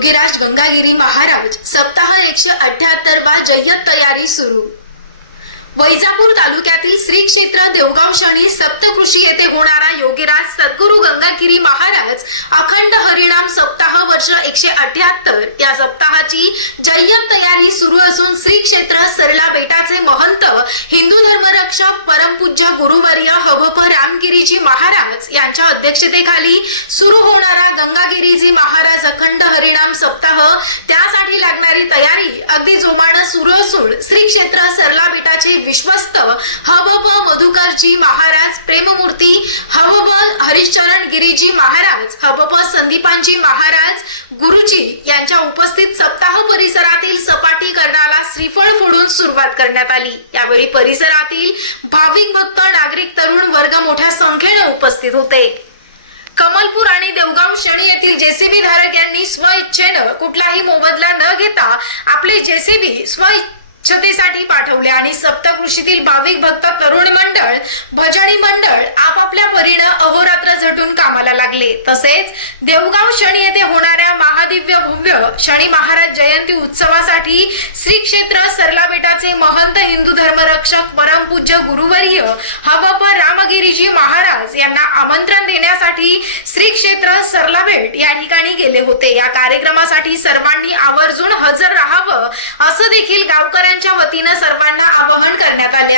योगीराज गंगागिरी महाराज सप्ताह एकशे अठ्याहत्तर वा जय्यत तयारी सुरू. वैजापूर तालुक्यातील श्री क्षेत्र देवगाव शनी सप्तकृषी येथे होणारा योगीराज सद्गुरु गंगागिरी महाराज अखंड हरिणाम सप्ताह वर्ष एकशे अठ्याहत्तर या सप्ताहाची जय्यत तयारी सुरू असून श्री क्षेत्र सरला बेटाचे महंत हिंदू धर्मरक्षक परमपूज्य गुरुवर्य हवप रामगिरीजी महाराज यांच्या अध्यक्षतेखाली सुरू होणारा गंगागिरीजी महाराज अखंड हरिणाम सप्ताह त्यासाठी लागणारी तयारी अगदी जोमानं सुरू असून श्री क्षेत्र सरला बेटाचे विश्वस्त हवप मधुकरजी महाराज प्रेममूर्ती हवब हरिश्चरण गिरीजी महाराज हवप संदीपांजी महाराज गुरुजी यांच्या उपस्थित सप्ताह परिसरातील सपाटीकरणाला श्रीफळ फोडून सुरुवात करण्यात आली. यावेळी परिसरातील भाविक भक्त नागरिक तरुण वर्ग मोठ्या संख्येने उपस्थित होते. कमलपूर आणि देवगाव शनी येथील जेसीबी धारक यांनी स्वइच्छेनं कुठलाही मोबदला न घेता आपले जेसीबी छतीसाठी पाठवले आणि सप्तकृषीतील भाविक भक्त तरुण मंडळ भजनी मंडळ आपापल्या परीनं अहोरात्र झटून कामाला लागले. तसेच देवगाव शनी येथे होणाऱ्या महादिव्य भव्य शनी महाराज जयंती उत्सवासाठी श्री क्षेत्र सरला बेटाचे महंत हिंदू धर्मरक्षक परमपूज्य गुरुवर्य हवप रामगिरीजी महाराज यांना आमंत्रण देण्यासाठी श्री क्षेत्र सरलाबेट या ठिकाणी गेले होते. या कार्यक्रमासाठी सर्वांनी आवर्जून हजर राहावं असं देखील गावकऱ्यांच्या वतीनं सर्वांना आवाहन करण्यात आले